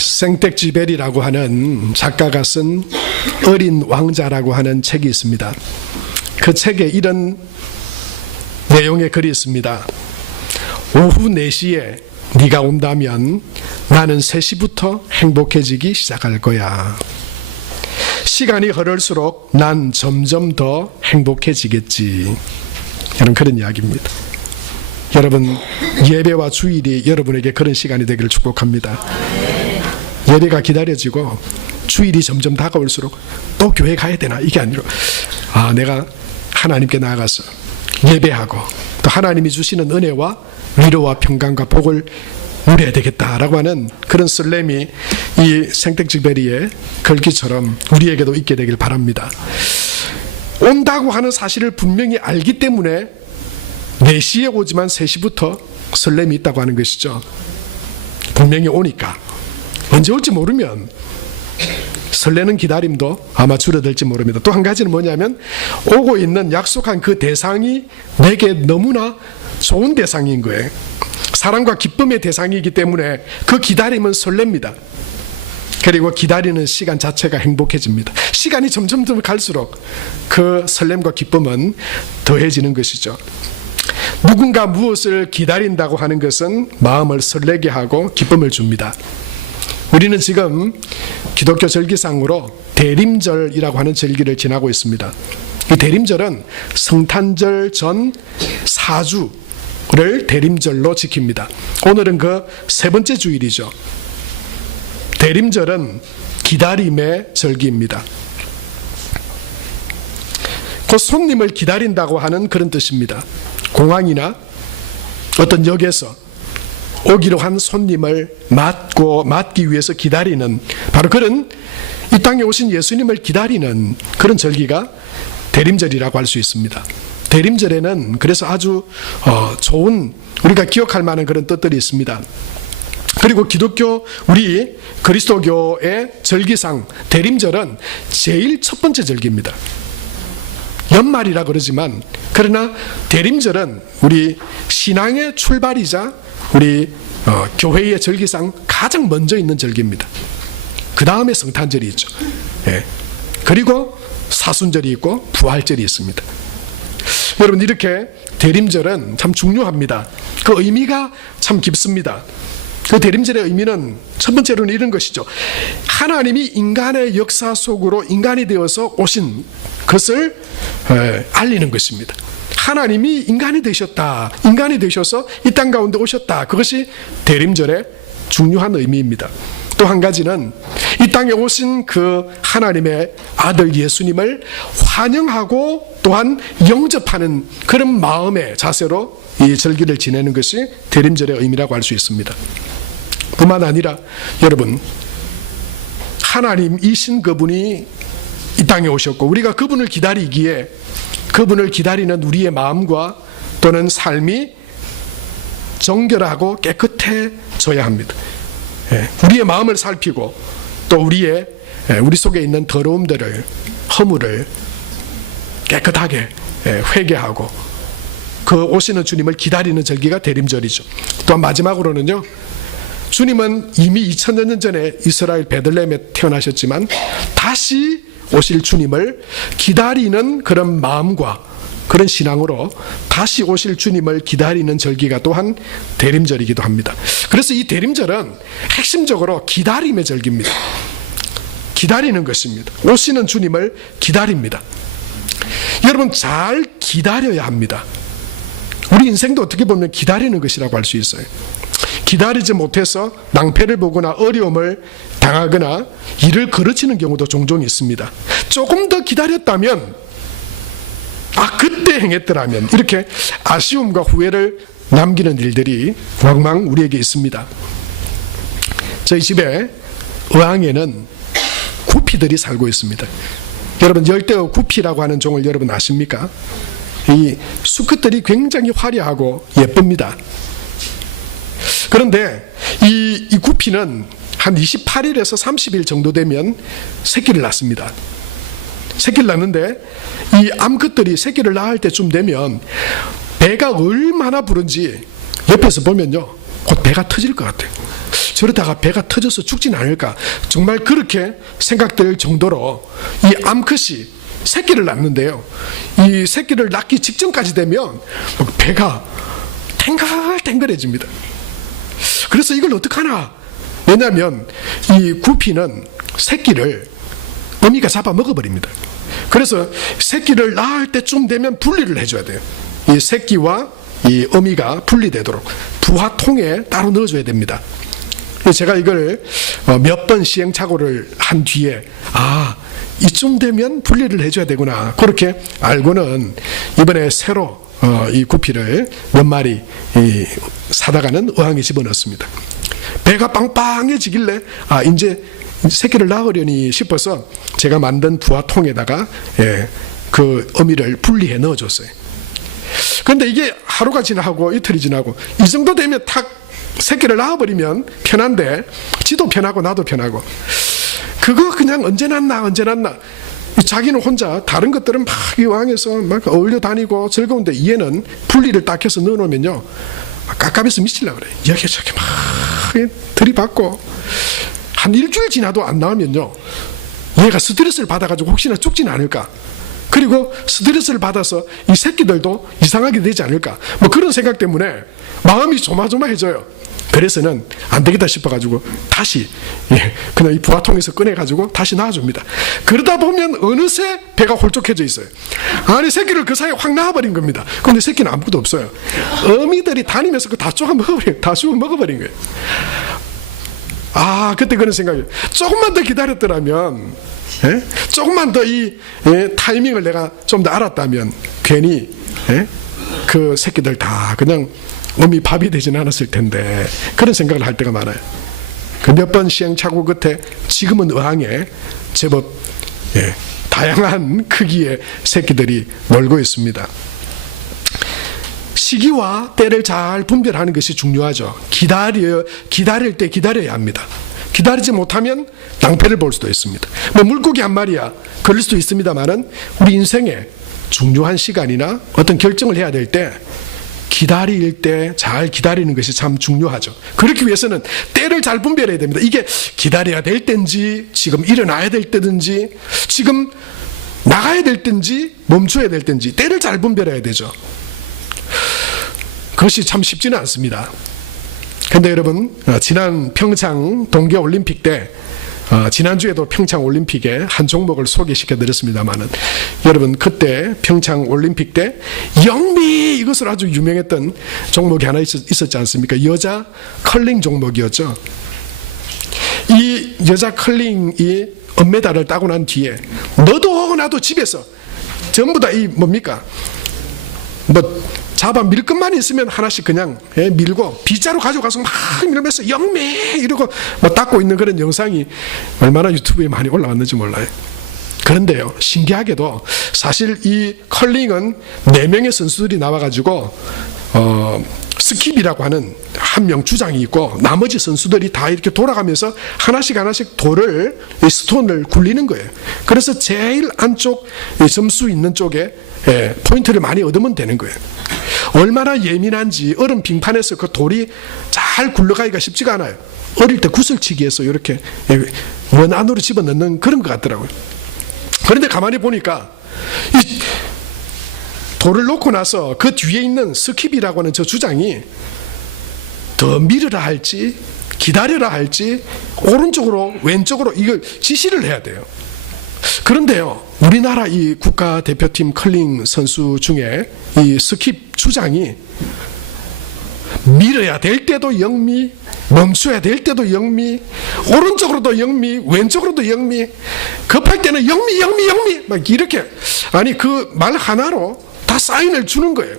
생텍쥐베리라고 하는 작가가 쓴 어린 왕자라고 하는 책이 있습니다. 그 책에 이런 내용의 글이 있습니다. 오후 4시에 네가 온다면 나는 3시부터 행복해지기 시작할 거야. 시간이 흐를수록 난 점점 더 행복해지겠지. 이런 그런 이야기입니다. 여러분, 예배와 주일이 여러분에게 그런 시간이 되기를 축복합니다. 예배가 기다려지고 주일이 점점 다가올수록 또 교회 가야 되나 이게 아니라 내가 하나님께 나아가서 예배하고 또 하나님이 주시는 은혜와 위로와 평강과 복을 누려야 되겠다라고 하는 그런 설렘이 이 생텍쥐베리의 글귀처럼 우리에게도 있게 되길 바랍니다. 온다고 하는 사실을 분명히 알기 때문에 4시에 오지만 3시부터 설렘이 있다고 하는 것이죠. 분명히 오니까. 언제 올지 모르면 설레는 기다림도 아마 줄어들지 모릅니다. 또 한 가지는 뭐냐면 오고 있는 약속한 그 대상이 내게 너무나 좋은 대상인 거예요. 사랑과 기쁨의 대상이기 때문에 그 기다림은 설렙니다. 그리고 기다리는 시간 자체가 행복해집니다. 시간이 점점 더 갈수록 그 설렘과 기쁨은 더해지는 것이죠. 누군가 무엇을 기다린다고 하는 것은 마음을 설레게 하고 기쁨을 줍니다. 우리는 지금 기독교 절기상으로 대림절이라고 하는 절기를 지나고 있습니다. 이 대림절은 성탄절 전 4주를 대림절로 지킵니다. 오늘은 그 3번째 주일이죠. 대림절은 기다림의 절기입니다. 그 손님을 기다린다고 하는 그런 뜻입니다. 공항이나 어떤 역에서 오기로 한 손님을 맞기 위해서 기다리는 바로 그런 이 땅에 오신 예수님을 기다리는 그런 절기가 대림절이라고 할 수 있습니다. 대림절에는 그래서 아주 좋은 우리가 기억할 만한 그런 뜻들이 있습니다. 그리고 기독교 우리 그리스도교의 절기상 대림절은 제일 첫 번째 절기입니다. 연말이라 그러지만 그러나 대림절은 우리 신앙의 출발이자 우리 교회의 절기상 가장 먼저 있는 절기입니다. 그 다음에 성탄절이 있죠. 그리고 사순절이 있고 부활절이 있습니다. 여러분, 이렇게 대림절은 참 중요합니다. 그 의미가 참 깊습니다. 그 대림절의 의미는 첫 번째로는 이런 것이죠. 하나님이 인간의 역사 속으로 인간이 되어서 오신 것을 알리는 것입니다. 하나님이 인간이 되셨다. 인간이 되셔서 이 땅 가운데 오셨다. 그것이 대림절의 중요한 의미입니다. 또 한 가지는 이 땅에 오신 그 하나님의 아들 예수님을 환영하고 또한 영접하는 그런 마음의 자세로 이 절기를 지내는 것이 대림절의 의미라고 할 수 있습니다. 뿐만 아니라 여러분, 하나님이신 그분이 이 땅에 오셨고 우리가 그분을 기다리기에 그분을 기다리는 우리의 마음과 또는 삶이 정결하고 깨끗해져야 합니다. 우리의 마음을 살피고 또 우리 속에 있는 더러움들을 허물을 깨끗하게 회개하고 그 오시는 주님을 기다리는 절기가 대림절이죠. 또한 마지막으로는요, 주님은 이미 2000년 전에 이스라엘 베들레헴에 태어나셨지만 다시 오실 주님을 기다리는 그런 마음과 그런 신앙으로 다시 오실 주님을 기다리는 절기가 또한 대림절이기도 합니다. 그래서 이 대림절은 핵심적으로 기다림의 절기입니다. 기다리는 것입니다. 오시는 주님을 기다립니다. 여러분, 잘 기다려야 합니다. 우리 인생도 어떻게 보면 기다리는 것이라고 할 수 있어요. 기다리지 못해서 낭패를 보거나 어려움을 당하거나 일을 거르치는 경우도 종종 있습니다. 조금 더 기다렸다면, 그때 행했더라면, 이렇게 아쉬움과 후회를 남기는 일들이 왕왕 우리에게 있습니다. 저희 집에 의왕에는 구피들이 살고 있습니다. 여러분, 열대어 구피라고 하는 종을 여러분 아십니까? 이 수컷들이 굉장히 화려하고 예쁩니다. 그런데 이 구피는 한 28일에서 30일 정도 되면 새끼를 낳습니다. 새끼를 낳는데 이 암컷들이 새끼를 낳을 때쯤 되면 배가 얼마나 부른지 옆에서 보면요, 곧 배가 터질 것 같아요. 저러다가 배가 터져서 죽진 않을까, 정말 그렇게 생각될 정도로 이 암컷이 새끼를 낳는데요, 이 새끼를 낳기 직전까지 되면 배가 탱글탱글해집니다. 그래서 이걸 어떡하나, 왜냐하면 이 구피는 새끼를 어미가 잡아 먹어버립니다. 그래서 새끼를 낳을 때쯤 되면 분리를 해줘야 돼요. 이 새끼와 이 어미가 분리되도록 부화통에 따로 넣어줘야 됩니다. 제가 이걸 몇 번 시행착오를 한 뒤에 이쯤 되면 분리를 해줘야 되구나, 그렇게 알고는 이번에 새로 이 구피를 몇 마리 사다가는 어항에 집어넣었습니다. 배가 빵빵해지길래 이제 새끼를 낳으려니 싶어서 제가 만든 부화통에다가 그 어미를 분리해 넣어줬어요. 그런데 이게 하루가 지나고 이틀이 지나고 이 정도 되면 탁 새끼를 낳아버리면 편한데, 지도 편하고 나도 편하고, 그거 그냥 언제 낳나 자기는 혼자 다른 것들은 막 이 왕에서 막 어울려 다니고 즐거운데, 얘는 분리를 딱 해서 넣어놓으면요 깝깝해서 미치려고 그래. 여기저기 막 들이받고 한 일주일 지나도 안 나오면요 얘가 스트레스를 받아가지고 혹시나 죽진 않을까, 그리고 스트레스를 받아서 이 새끼들도 이상하게 되지 않을까, 뭐 그런 생각 때문에 마음이 조마조마해져요. 그래서는 안 되겠다 싶어가지고 다시 그냥 이 부화통에서 꺼내가지고 다시 낳아줍니다. 그러다 보면 어느새 배가 홀쭉해져 있어요. 아니 새끼를 그 사이에 확 낳아버린 겁니다. 근데 새끼는 아무것도 없어요. 어미들이 다니면서 다 쪼가 먹어버린, 다 씹어 먹어버린 거예요. 그때 그런 생각이, 조금만 더 기다렸더라면, 조금만 더 이 타이밍을 내가 좀 더 알았다면 괜히 그 새끼들 다 그냥 어미 밥이 되진 않았을 텐데, 그런 생각을 할 때가 많아요. 그 몇 번 시행착오 끝에 지금은 어항에 제법 다양한 크기의 새끼들이 놀고 있습니다. 시기와 때를 잘 분별하는 것이 중요하죠. 기다릴 때 기다려야 합니다. 기다리지 못하면 낭패를 볼 수도 있습니다. 뭐 물고기 한 마리야 걸릴 수도 있습니다만은, 우리 인생에 중요한 시간이나 어떤 결정을 해야 될 때 기다릴 때 잘 기다리는 것이 참 중요하죠. 그렇기 위해서는 때를 잘 분별해야 됩니다. 이게 기다려야 될 때인지, 지금 일어나야 될 때든지, 지금 나가야 될 때인지, 멈춰야 될 때인지 때를 잘 분별해야 되죠. 그것이 참 쉽지는 않습니다. 그런데 여러분, 지난 평창 동계올림픽 때, 지난주에도 평창올림픽의 한 종목을 소개시켜 드렸습니다만은, 여러분 그때 평창올림픽 때 영미, 이것으로 아주 유명했던 종목이 하나 있었지 않습니까? 여자 컬링 종목이었죠. 이 여자 컬링이 은메달을 따고 난 뒤에 너도 나도 집에서 전부 다 이 뭡니까, 잡아 밀 것만 있으면 하나씩 그냥 밀고 빗자루 가져가서 막 밀면서 영매 이러고 닦고 있는 그런 영상이 얼마나 유튜브에 많이 올라왔는지 몰라요. 그런데요, 신기하게도 사실 이 컬링은 4명의 선수들이 나와가지고 스킵이라고 하는 한 명 주장이 있고, 나머지 선수들이 다 이렇게 돌아가면서 하나씩 돌을, 스톤을 굴리는 거예요. 그래서 제일 안쪽 점수 있는 쪽에 포인트를 많이 얻으면 되는 거예요. 얼마나 예민한지, 얼음 빙판에서 그 돌이 잘 굴러가기가 쉽지가 않아요. 어릴 때 구슬치기에서 이렇게 원 안으로 집어넣는 그런 것 같더라고요. 그런데 가만히 보니까 이 돌을 놓고 나서 그 뒤에 있는 스킵이라고 하는 저 주장이 더 밀으라 할지 기다려라 할지 오른쪽으로 왼쪽으로 이걸 지시를 해야 돼요. 그런데요, 우리나라 이 국가대표팀 컬링 선수 중에 이 스킵 주장이 밀어야 될 때도 영미, 멈춰야 될 때도 영미, 오른쪽으로도 영미, 왼쪽으로도 영미, 급할 때는 영미 막 이렇게, 아니 그 말 하나로 다 사인을 주는 거예요.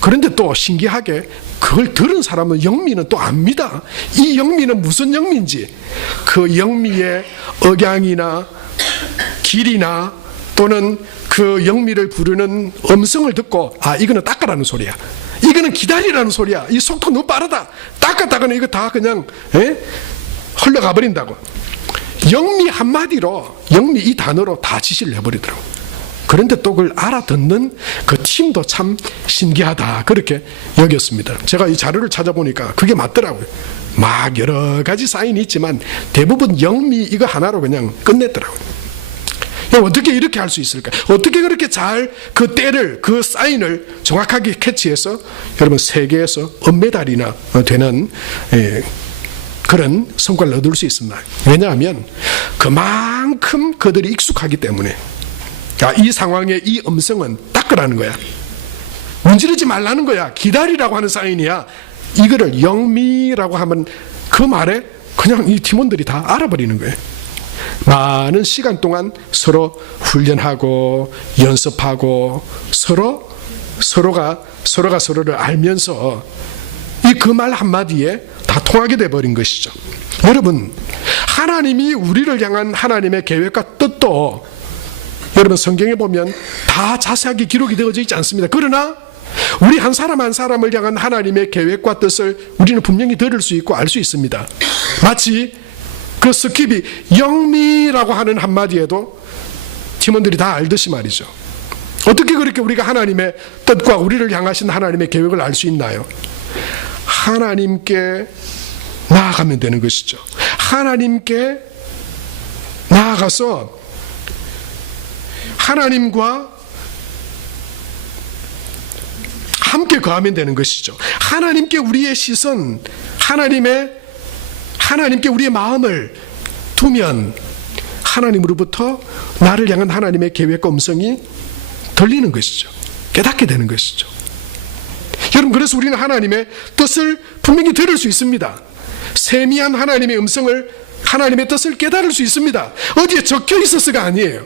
그런데 또 신기하게 그걸 들은 사람은 영미는 또 압니다. 이 영미는 무슨 영미인지, 그 영미의 억양이나 길이나 또는 그 영미를 부르는 음성을 듣고, 이거는 닦아라는 소리야, 이거는 기다리라는 소리야, 이 속도 너무 빠르다, 닦았다가는 이거 다 그냥 흘러가 버린다고. 영미 한마디로, 영미 이 단어로 다 지시를 해버리더라고. 그런데 또 그걸 알아듣는 그 팀도 참 신기하다, 그렇게 여겼습니다. 제가 이 자료를 찾아보니까 그게 맞더라고요. 막 여러 가지 사인이 있지만 대부분 영미 이거 하나로 그냥 끝냈더라고요. 어떻게 이렇게 할 수 있을까? 어떻게 그렇게 잘 그 때를, 그 사인을 정확하게 캐치해서 여러분 세계에서 은메달이나 되는 그런 성과를 얻을 수 있었나요? 왜냐하면 그만큼 그들이 익숙하기 때문에. 이 상황에 이 음성은 닦으라는 거야. 문지르지 말라는 거야. 기다리라고 하는 사인이야. 이거를 영미라고 하면 그 말에 그냥 이 팀원들이 다 알아버리는 거예요. 많은 시간 동안 서로 훈련하고 연습하고 서로가 서로를 알면서 이 그 말 한마디에 다 통하게 돼버린 것이죠. 여러분, 하나님이 우리를 향한 하나님의 계획과 뜻도 여러분 성경에 보면 다 자세하게 기록이 되어져 있지 않습니다. 그러나 우리 한 사람 한 사람을 향한 하나님의 계획과 뜻을 우리는 분명히 들을 수 있고 알 수 있습니다. 마치 그 스킵이 영미라고 하는 한마디에도 팀원들이 다 알듯이 말이죠. 어떻게 그렇게 우리가 하나님의 뜻과 우리를 향하신 하나님의 계획을 알 수 있나요? 하나님께 나아가면 되는 것이죠. 하나님께 나아가서 하나님과 함께 거하면 되는 것이죠. 하나님께 우리의 시선, 하나님께 우리의 마음을 두면 하나님으로부터 나를 향한 하나님의 계획과 음성이 들리는 것이죠. 깨닫게 되는 것이죠. 여러분, 그래서 우리는 하나님의 뜻을 분명히 들을 수 있습니다. 세미한 하나님의 음성을, 하나님의 뜻을 깨달을 수 있습니다. 어디에 적혀 있어서가 아니에요.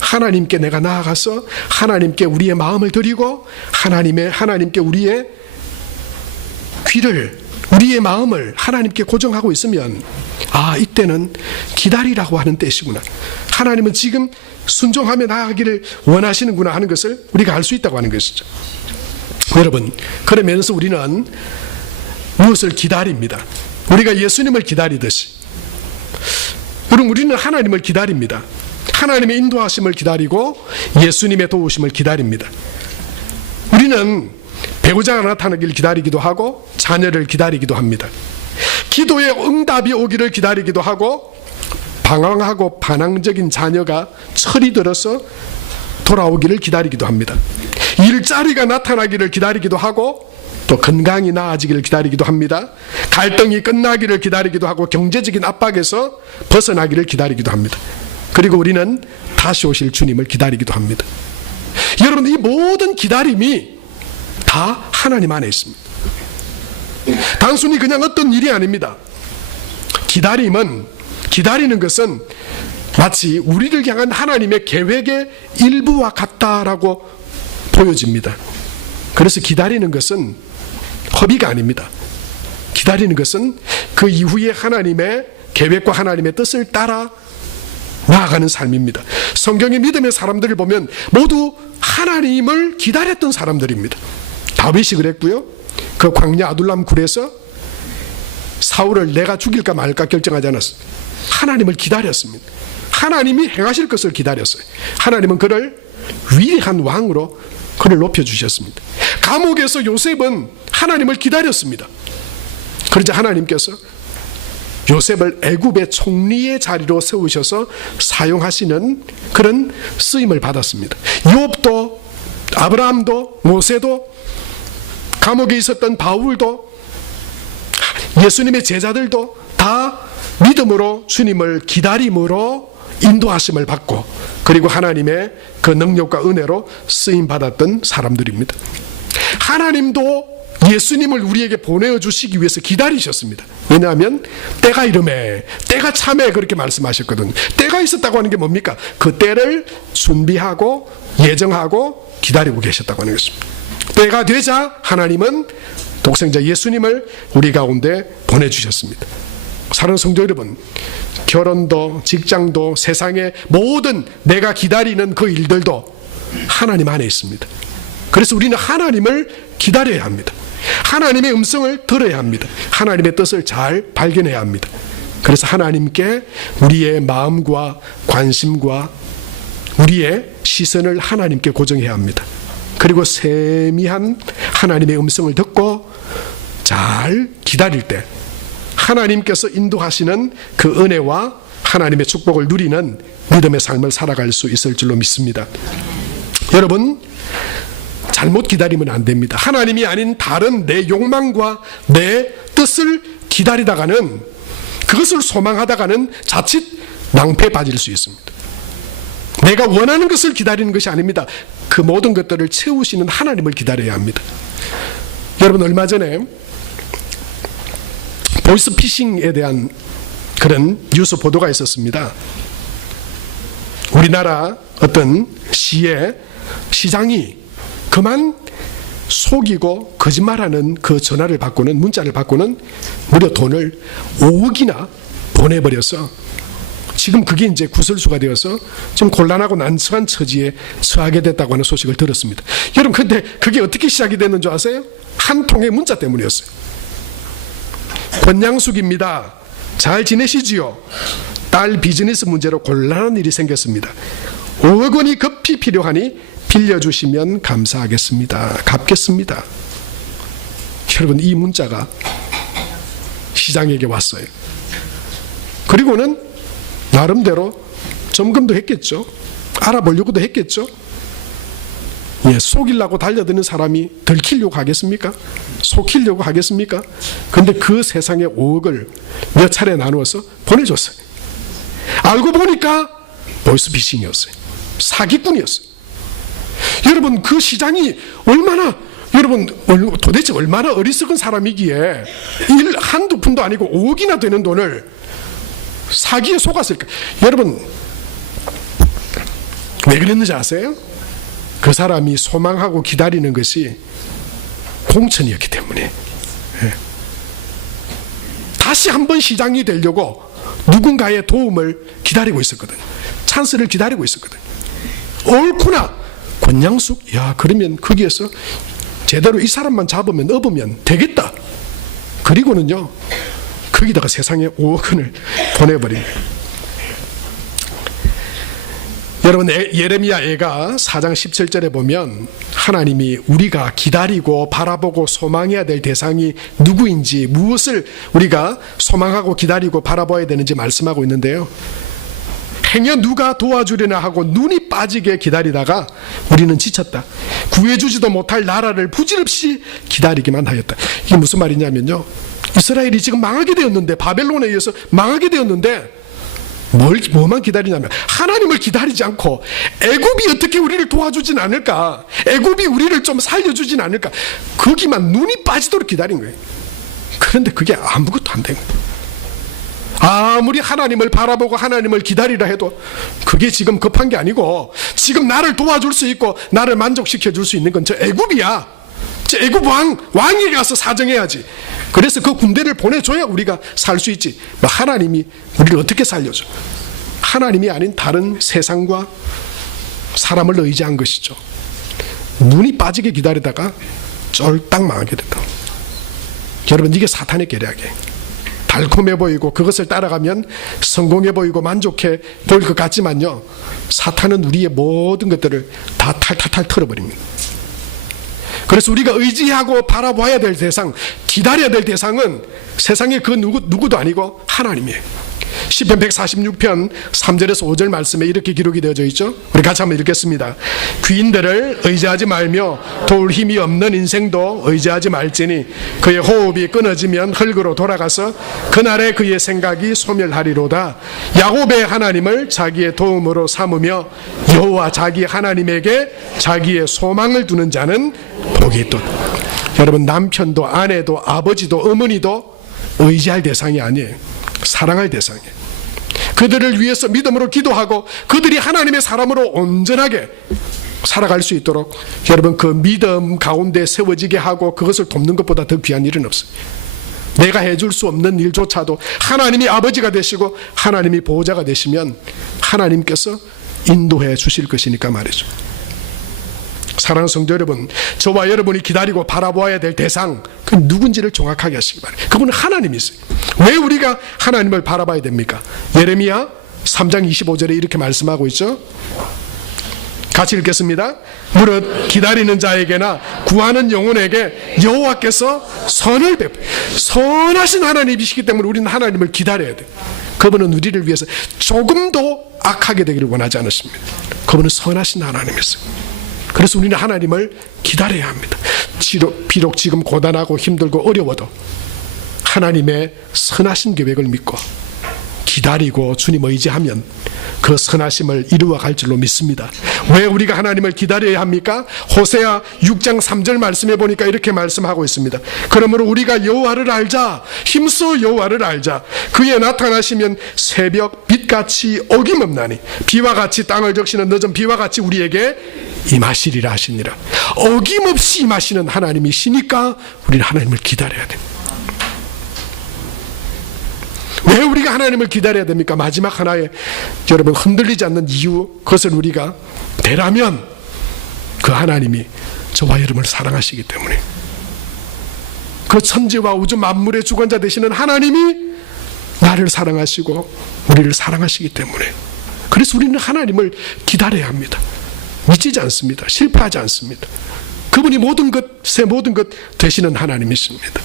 하나님께 내가 나아가서 하나님께 우리의 마음을 드리고 하나님께 우리의 귀를, 우리의 마음을 하나님께 고정하고 있으면 이때는 기다리라고 하는 때시구나. 하나님은 지금 순종하며 나아가기를 원하시는구나 하는 것을 우리가 알 수 있다고 하는 것이죠. 여러분, 그러면서 우리는 무엇을 기다립니다. 우리가 예수님을 기다리듯이 여러분, 우리는 하나님을 기다립니다. 하나님의 인도하심을 기다리고 예수님의 도우심을 기다립니다. 우리는 배우자가 나타나기를 기다리기도 하고 자녀를 기다리기도 합니다. 기도의 응답이 오기를 기다리기도 하고 방황하고 반항적인 자녀가 철이 들어서 돌아오기를 기다리기도 합니다. 일자리가 나타나기를 기다리기도 하고 또 건강이 나아지기를 기다리기도 합니다. 갈등이 끝나기를 기다리기도 하고 경제적인 압박에서 벗어나기를 기다리기도 합니다. 그리고 우리는 다시 오실 주님을 기다리기도 합니다. 여러분, 이 모든 기다림이 다 하나님 안에 있습니다. 단순히 그냥 어떤 일이 아닙니다. 기다리는 것은 마치 우리를 향한 하나님의 계획의 일부와 같다라고 보여집니다. 그래서 기다리는 것은 허비가 아닙니다. 기다리는 것은 그 이후에 하나님의 계획과 하나님의 뜻을 따라 나아가는 삶입니다. 성경의 믿음의 사람들을 보면 모두 하나님을 기다렸던 사람들입니다. 다윗이 그랬고요. 그 광야 아둘람 굴에서 사울을 내가 죽일까 말까 결정하지 않았습니다. 하나님을 기다렸습니다. 하나님이 행하실 것을 기다렸어요. 하나님은 그를 위대한 왕으로 그를 높여주셨습니다. 감옥에서 요셉은 하나님을 기다렸습니다. 그러자 하나님께서 요셉을 애굽의 총리의 자리로 세우셔서 사용하시는 그런 쓰임을 받았습니다. 욥도, 아브라함도, 모세도, 감옥에 있었던 바울도, 예수님의 제자들도 다 믿음으로 주님을 기다림으로 인도하심을 받고 그리고 하나님의 그 능력과 은혜로 쓰임받았던 사람들입니다. 하나님도 예수님을 우리에게 보내주시기 위해서 기다리셨습니다. 왜냐하면 때가 이름에, 때가 참에 그렇게 말씀하셨거든요. 때가 있었다고 하는 게 뭡니까? 그 때를 준비하고 예정하고 기다리고 계셨다고 하는 것입니다. 때가 되자 하나님은 독생자 예수님을 우리 가운데 보내주셨습니다. 사랑하는 성도 여러분, 결혼도 직장도 세상의 모든 내가 기다리는 그 일들도 하나님 안에 있습니다. 그래서 우리는 하나님을 기다려야 합니다. 하나님의 음성을 들어야 합니다. 하나님의 뜻을 잘 발견해야 합니다. 그래서 하나님께 우리의 마음과 관심과 우리의 시선을 하나님께 고정해야 합니다. 그리고 세미한 하나님의 음성을 듣고 잘 기다릴 때 하나님께서 인도하시는 그 은혜와 하나님의 축복을 누리는 믿음의 삶을 살아갈 수 있을 줄로 믿습니다. 여러분, 잘못 기다리면 안 됩니다. 하나님이 아닌 다른 내 욕망과 내 뜻을 기다리다가는, 그것을 소망하다가는 자칫 낭패에 빠질 수 있습니다. 내가 원하는 것을 기다리는 것이 아닙니다. 그 모든 것들을 채우시는 하나님을 기다려야 합니다. 여러분, 얼마 전에 보이스피싱에 대한 그런 뉴스 보도가 있었습니다. 우리나라 어떤 시의 시장이 그만 속이고 거짓말하는 그 전화를 받고는, 문자를 받고는 무려 돈을 5억이나 보내버려서 지금 그게 이제 구설수가 되어서 좀 곤란하고 난처한 처지에 처하게 됐다고 하는 소식을 들었습니다. 여러분, 근데 그게 어떻게 시작이 됐는 줄 아세요? 한 통의 문자 때문이었어요. 권양숙입니다. 잘 지내시지요? 딸 비즈니스 문제로 곤란한 일이 생겼습니다. 5억 원이 급히 필요하니 빌려주시면 감사하겠습니다. 갚겠습니다. 여러분, 이 문자가 시장에게 왔어요. 그리고는 나름대로 점검도 했겠죠. 알아보려고도 했겠죠. 예, 속이려고 달려드는 사람이 들키려고 하겠습니까? 속이려고 하겠습니까? 근데 그 세상에 5억을 몇 차례 나누어서 보내줬어요. 알고 보니까 보이스피싱이었어요. 사기꾼이었어요. 여러분, 그 시장이 얼마나, 여러분, 도대체 얼마나 어리석은 사람이기에 한두 푼도 아니고 5억이나 되는 돈을 사기에 속았을까? 여러분, 왜 그랬는지 아세요? 그 사람이 소망하고 기다리는 것이 공천이었기 때문에. 예. 다시 한번 시장이 되려고 누군가의 도움을 기다리고 있었거든요. 찬스를 기다리고 있었거든요. 옳구나, 권양숙, 야, 그러면 거기에서 제대로 이 사람만 잡으면, 업으면 되겠다. 그리고는요, 거기다가 세상에 5억 원을 보내버린 거예요. 여러분, 예레미야 애가 4장 17절에 보면 하나님이 우리가 기다리고 바라보고 소망해야 될 대상이 누구인지, 무엇을 우리가 소망하고 기다리고 바라봐야 되는지 말씀하고 있는데요. 행여 누가 도와주려나 하고 눈이 빠지게 기다리다가 우리는 지쳤다. 구해주지도 못할 나라를 부질없이 기다리기만 하였다. 이게 무슨 말이냐면요, 이스라엘이 지금 망하게 되었는데, 바벨론에 의해서 망하게 되었는데 뭐만 기다리냐면 하나님을 기다리지 않고 애굽이 어떻게 우리를 도와주진 않을까, 애굽이 우리를 좀 살려주진 않을까, 거기만 눈이 빠지도록 기다린 거예요. 그런데 그게 아무것도 안 된 거예요. 아무리 하나님을 바라보고 하나님을 기다리라 해도 그게 지금 급한 게 아니고, 지금 나를 도와줄 수 있고 나를 만족시켜 줄 수 있는 건 저 애굽이야. 저 애굽 왕에게 가서 사정해야지. 그래서 그 군대를 보내줘야 우리가 살 수 있지. 하나님이 우리를 어떻게 살려줘? 하나님이 아닌 다른 세상과 사람을 의지한 것이죠. 눈이 빠지게 기다리다가 쫄딱 망하게 됐다. 여러분, 이게 사탄의 계략이에요. 달콤해 보이고 그것을 따라가면 성공해 보이고 만족해 보일 것 같지만요, 사탄은 우리의 모든 것들을 다 탈탈탈 털어버립니다. 그래서 우리가 의지하고 바라봐야 될 대상, 기다려야 될 대상은 세상에 그 누구도 아니고 하나님이에요. 시편 146편 3절에서 5절 말씀에 이렇게 기록이 되어져 있죠. 우리 같이 한번 읽겠습니다. 귀인들을 의지하지 말며 도울 힘이 없는 인생도 의지하지 말지니 그의 호흡이 끊어지면 흙으로 돌아가서 그날에 그의 생각이 소멸하리로다. 야곱의 하나님을 자기의 도움으로 삼으며 여호와 자기 하나님에게 자기의 소망을 두는 자는 복이 있도다. 여러분, 남편도 아내도 아버지도 어머니도 의지할 대상이 아니에요. 사랑할 대상이에요. 그들을 위해서 믿음으로 기도하고 그들이 하나님의 사람으로 온전하게 살아갈 수 있도록 여러분, 그 믿음 가운데 세워지게 하고 그것을 돕는 것보다 더 귀한 일은 없어요. 내가 해줄 수 없는 일조차도 하나님이 아버지가 되시고 하나님이 보호자가 되시면 하나님께서 인도해 주실 것이니까 말이죠. 사랑하는 성도 여러분, 저와 여러분이 기다리고 바라보아야 될 대상, 그 누군지를 정확하게 하시기 바랍니다. 그분은 하나님이세요. 왜 우리가 하나님을 바라봐야 됩니까? 예레미야 3장 25절에 이렇게 말씀하고 있죠. 같이 읽겠습니다. 무릇 기다리는 자에게나 구하는 영혼에게 여호와께서 선을 선하신 하나님이시기 때문에 우리는 하나님을 기다려야 돼요. 그분은 우리를 위해서 조금도 악하게 되기를 원하지 않으십니다. 그분은 선하신 하나님이세요. 그래서 우리는 하나님을 기다려야 합니다. 비록 지금 고단하고 힘들고 어려워도 하나님의 선하신 계획을 믿고 기다리고 주님 의지하면 그 선하심을 이루어 갈 줄로 믿습니다. 왜 우리가 하나님을 기다려야 합니까? 호세아 6장 3절 말씀해 보니까 이렇게 말씀하고 있습니다. 그러므로 우리가 여호와를 알자, 힘써 여호와를 알자. 그의 나타나시면 새벽 빛같이 어김없나니 비와 같이 땅을 적시는 늦은 비와 같이 우리에게 임하시리라 하시니라. 어김없이 임하시는 하나님이시니까 우리는 하나님을 기다려야 됩니다. 왜 우리가 하나님을 기다려야 됩니까? 마지막 하나의 여러분 흔들리지 않는 이유, 그것을 우리가 대라면 그 하나님이 저와 여러분을 사랑하시기 때문에, 그 천지와 우주 만물의 주관자 되시는 하나님이 나를 사랑하시고 우리를 사랑하시기 때문에, 그래서 우리는 하나님을 기다려야 합니다. 미치지 않습니다. 실패하지 않습니다. 그분이 모든 것의 모든 것 되시는 하나님이십니다.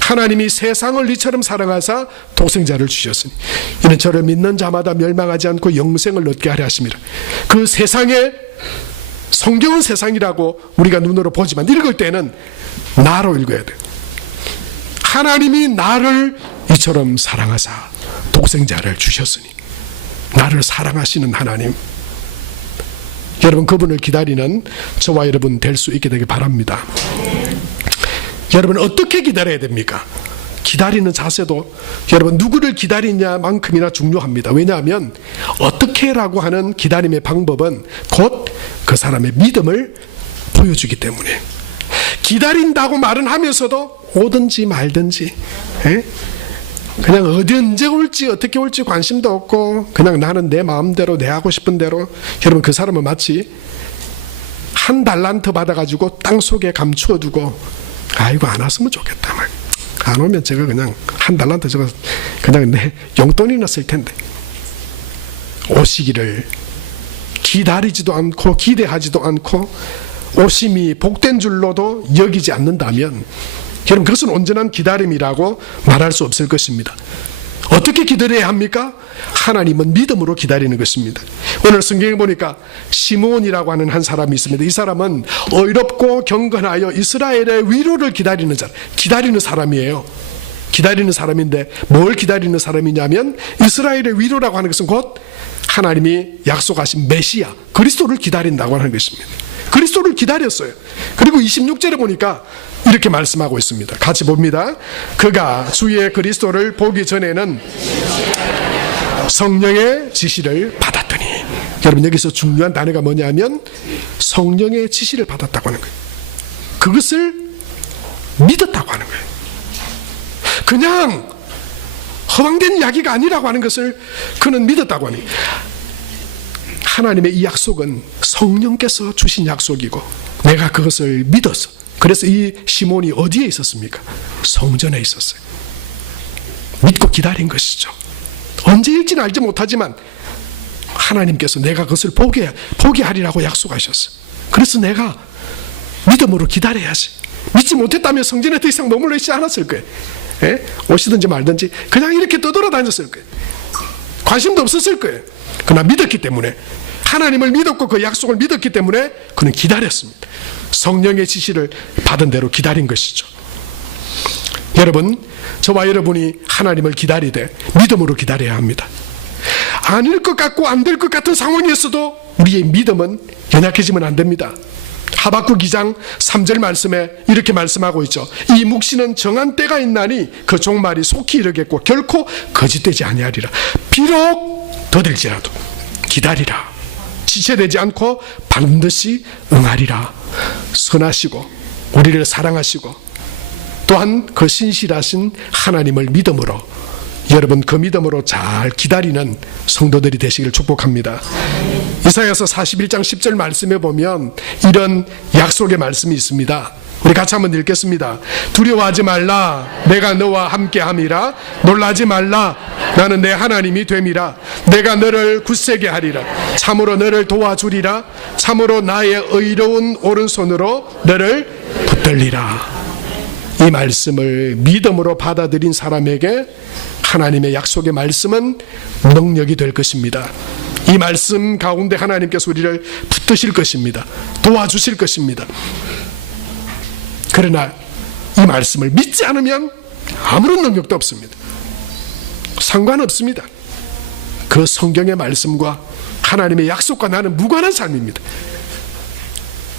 하나님이 세상을 이처럼 사랑하사 독생자를 주셨으니 이는 저를 믿는 자마다 멸망하지 않고 영생을 얻게 하려 하심이라. 그 세상에, 성경은 세상이라고 우리가 눈으로 보지만 읽을 때는 나로 읽어야 돼요. 하나님이 나를 이처럼 사랑하사 독생자를 주셨으니, 나를 사랑하시는 하나님, 여러분 그분을 기다리는 저와 여러분 될 수 있게 되길 바랍니다. 여러분 어떻게 기다려야 됩니까? 기다리는 자세도 여러분 누구를 기다리냐만큼이나 중요합니다. 왜냐하면 어떻게라고 하는 기다림의 방법은 곧 그 사람의 믿음을 보여주기 때문에, 기다린다고 말은 하면서도 오든지 말든지 그냥 어디 언제 올지 어떻게 올지 관심도 없고 그냥 나는 내 마음대로 내 하고 싶은 대로, 여러분 그 사람은 마치 한 달란트 받아가지고 땅속에 감추어두고 아이고 안 왔으면 좋겠다, 막 안 오면 제가 그냥 한 달란트 저거 그냥 내 용돈이나 쓸 텐데, 오시기를 기다리지도 않고 기대하지도 않고 오심이 복된 줄로도 여기지 않는다면 여러분 그것은 온전한 기다림이라고 말할 수 없을 것입니다. 어떻게 기다려야 합니까? 하나님은 믿음으로 기다리는 것입니다. 오늘 성경에 보니까 시므온이라고 하는 한 사람이 있습니다. 이 사람은 의롭고 경건하여 이스라엘의 위로를 기다리는 사람이에요. 기다리는 사람인데 뭘 기다리는 사람이냐면 이스라엘의 위로라고 하는 것은 곧 하나님이 약속하신 메시아 그리스도를 기다린다고 하는 것입니다. 그리스도를 기다렸어요. 그리고 26절에 보니까 이렇게 말씀하고 있습니다. 같이 봅니다. 그가 주의 그리스도를 보기 전에는 성령의 지시를 받았더니, 여러분 여기서 중요한 단어가 뭐냐면 성령의 지시를 받았다고 하는 거예요. 그것을 믿었다고 하는 거예요. 그냥 허황된 이야기가 아니라고 하는 것을 그는 믿었다고 하는 거예요. 하나님의 이 약속은 성령께서 주신 약속이고 내가 그것을 믿었어. 그래서 이 시몬이 어디에 있었습니까? 성전에 있었어요. 믿고 기다린 것이죠. 언제일지는 알지 못하지만 하나님께서 내가 그것을 보게 하리라고 약속하셨어요. 그래서 내가 믿음으로 기다려야지. 믿지 못했다면 성전에 더 이상 머물러 있지 않았을 거예요. 오시든지 말든지 그냥 이렇게 떠돌아다녔을 거예요. 관심도 없었을 거예요. 그러나 믿었기 때문에, 하나님을 믿었고 그 약속을 믿었기 때문에 그는 기다렸습니다. 성령의 지시를 받은 대로 기다린 것이죠. 여러분, 저와 여러분이 하나님을 기다리되 믿음으로 기다려야 합니다. 아닐 것 같고 안 될 것 같은 상황이었어도 우리의 믿음은 연약해지면 안 됩니다. 하박국 2장 3절 말씀에 이렇게 말씀하고 있죠. 이 묵시는 정한 때가 있나니 그 종말이 속히 이르겠고 결코 거짓되지 아니하리라. 비록 더딜지라도 기다리라. 지체되지 않고 반드시 응하리라. 선하시고 우리를 사랑하시고 또한 그 신실하신 하나님을 믿음으로, 여러분 그 믿음으로 잘 기다리는 성도들이 되시길 축복합니다. 이사야서 41장 10절 말씀에 보면 이런 약속의 말씀이 있습니다. 우리 같이 한번 읽겠습니다. 두려워하지 말라, 내가 너와 함께함이라. 놀라지 말라, 나는 내 하나님이 됨이라. 내가 너를 굳세게 하리라. 참으로 너를 도와주리라. 참으로 나의 의로운 오른손으로 너를 붙들리라. 이 말씀을 믿음으로 받아들인 사람에게 하나님의 약속의 말씀은 능력이 될 것입니다. 이 말씀 가운데 하나님께서 우리를 붙드실 것입니다. 도와주실 것입니다. 그러나 이 말씀을 믿지 않으면 아무런 능력도 없습니다. 상관없습니다. 그 성경의 말씀과 하나님의 약속과 나는 무관한 삶입니다.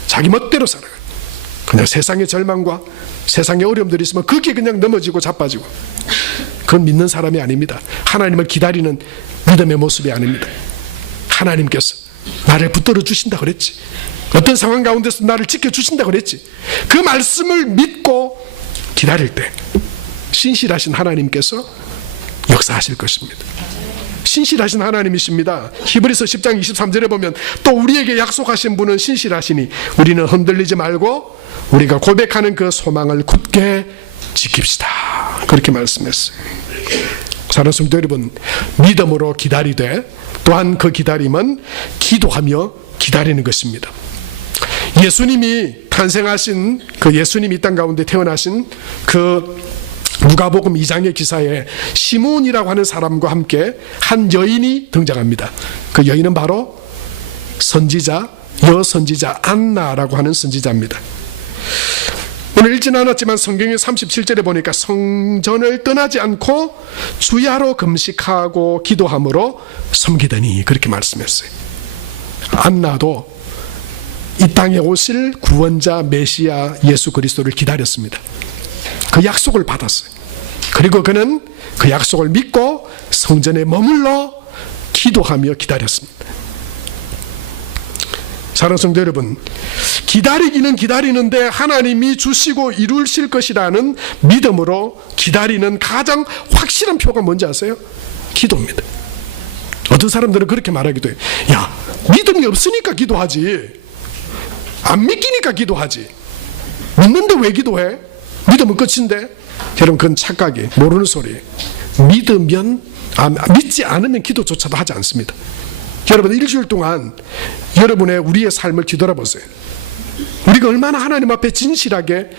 자기 멋대로 살아가요. 그냥 세상의 절망과 세상의 어려움들이 있으면 거기에 그냥 넘어지고 자빠지고, 그건 믿는 사람이 아닙니다. 하나님을 기다리는 믿음의 모습이 아닙니다. 하나님께서 나를 붙들어 주신다 그랬지. 어떤 상황 가운데서 나를 지켜주신다 그랬지. 그 말씀을 믿고 기다릴 때 신실하신 하나님께서 역사하실 것입니다. 신실하신 하나님이십니다. 히브리서 10장 23절에 보면 또 우리에게 약속하신 분은 신실하시니 우리는 흔들리지 말고 우리가 고백하는 그 소망을 굳게 지킵시다. 그렇게 말씀했어요. 사랑하는 성도 여러분, 믿음으로 기다리되 또한 그 기다림은 기도하며 기다리는 것입니다. 예수님이 탄생하신, 그 예수님이 이 땅 가운데 태어나신 그 누가복음 2장의 기사에 시므온이라고 하는 사람과 함께 한 여인이 등장합니다. 그 여인은 바로 선지자, 여선지자 안나라고 하는 선지자입니다. 오늘 읽지는 않았지만 성경의 37절에 보니까 성전을 떠나지 않고 주야로 금식하고 기도함으로 섬기더니, 그렇게 말씀했어요. 안나도 이 땅에 오실 구원자 메시아 예수 그리스도를 기다렸습니다. 그 약속을 받았어요. 그리고 그는 그 약속을 믿고 성전에 머물러 기도하며 기다렸습니다. 사랑하는 성도 여러분, 기다리기는 기다리는데 하나님이 주시고 이루실 것이라는 믿음으로 기다리는 가장 확실한 표가 뭔지 아세요? 기도입니다. 어떤 사람들은 그렇게 말하기도 해요. 야, 믿음이 없으니까 기도하지, 안 믿기니까 기도하지, 믿는데 왜 기도해? 믿으면 끝인데. 여러분, 그건 착각이에요. 모르는 소리예요. 믿지 않으면 기도조차도 하지 않습니다. 여러분, 일주일 동안 우리의 삶을 뒤돌아보세요. 우리가 얼마나 하나님 앞에 진실하게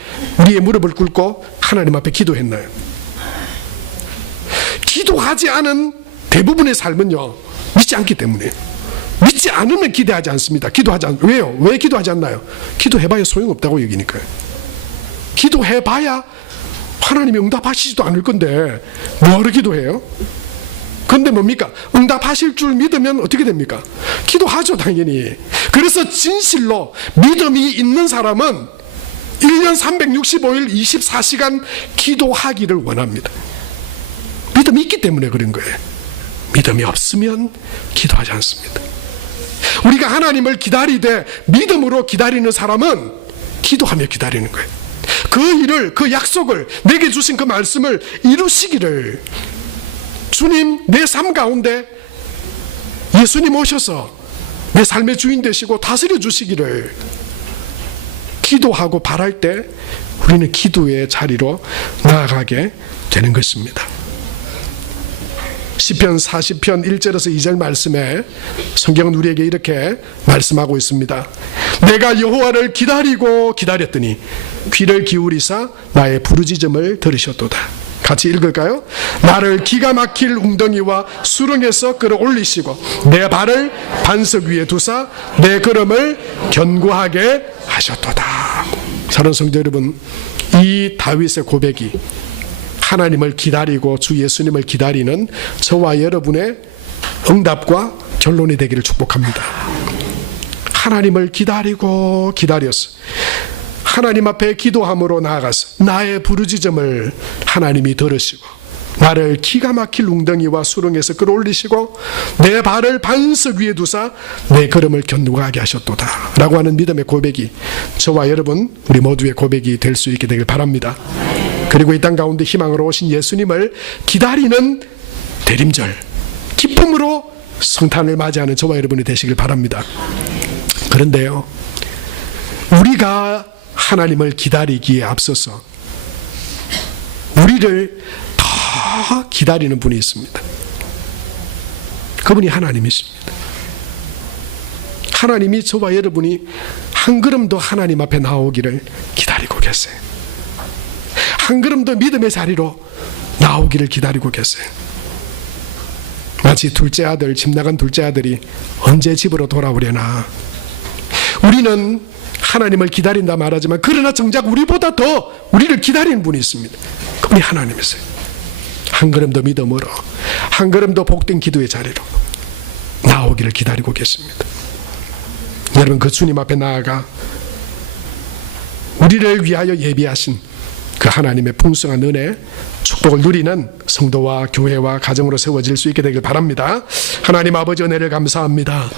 우리의 무릎을 꿇고 하나님 앞에 기도했나요? 기도하지 않은 대부분의 삶은요, 믿지 않기 때문에. 믿지 않으면 기대하지 않습니다. 왜요? 왜 기도하지 않나요? 기도해봐야 소용없다고 여기니까요. 기도해봐야 하나님이 응답하시지도 않을 건데 뭐하러 기도해요? 근데 뭡니까? 응답하실 줄 믿으면 어떻게 됩니까? 기도하죠, 당연히. 그래서 진실로 믿음이 있는 사람은 1년 365일 24시간 기도하기를 원합니다. 믿음이 있기 때문에 그런 거예요. 믿음이 없으면 기도하지 않습니다. 우리가 하나님을 기다리되 믿음으로 기다리는 사람은 기도하며 기다리는 거예요. 그 일을, 그 약속을, 내게 주신 그 말씀을 이루시기를, 주님 내 삶 가운데 예수님 오셔서 내 삶의 주인 되시고 다스려 주시기를 기도하고 바랄 때 우리는 기도의 자리로 나아가게 되는 것입니다. 시편 40편 1절에서 2절 말씀에 성경은 우리에게 이렇게 말씀하고 있습니다. 내가 여호와를 기다리고 기다렸더니 귀를 기울이사 나의 부르짖음을 들으셨도다. 같이 읽을까요? 나를 기가 막힐 웅덩이와 수렁에서 끌어올리시고 내 발을 반석 위에 두사 내 걸음을 견고하게 하셨도다. 사랑하는 성도 여러분, 이 다윗의 고백이 하나님을 기다리고 주 예수님을 기다리는 저와 여러분의 응답과 결론이 되기를 축복합니다. 하나님을 기다리고 기다려서 하나님 앞에 기도함으로 나아가서 나의 부르짖음을 하나님이 들으시고 나를 기가 막힐 웅덩이와 수렁에서 끌어올리시고 내 발을 반석 위에 두사 내 걸음을 견고하게 하셨도다 라고 하는 믿음의 고백이 저와 여러분, 우리 모두의 고백이 될 수 있게 되길 바랍니다. 그리고 이 땅 가운데 희망으로 오신 예수님을 기다리는 대림절, 기쁨으로 성탄을 맞이하는 저와 여러분이 되시길 바랍니다. 그런데요, 우리가 하나님을 기다리기에 앞서서 우리를 더 기다리는 분이 있습니다. 그분이 하나님이십니다. 하나님이 저와 여러분이 한 걸음 더 하나님 앞에 나오기를 기다리고 계세요. 한 걸음 더 믿음의 자리로 나오기를 기다리고 계세요. 마치 둘째 아들, 집 나간 둘째 아들이 언제 집으로 돌아오려나. 우리는 하나님을 기다린다 말하지만 그러나 정작 우리보다 더 우리를 기다리는 분이 있습니다. 그분이 하나님이세요. 한 걸음 더 믿음으로, 한 걸음 더 복된 기도의 자리로 나오기를 기다리고 계십니다. 여러분, 그 주님 앞에 나아가 우리를 위하여 예비하신 그 하나님의 풍성한 은혜, 축복을 누리는 성도와 교회와 가정으로 세워질 수 있게 되길 바랍니다. 하나님 아버지 은혜를 감사합니다.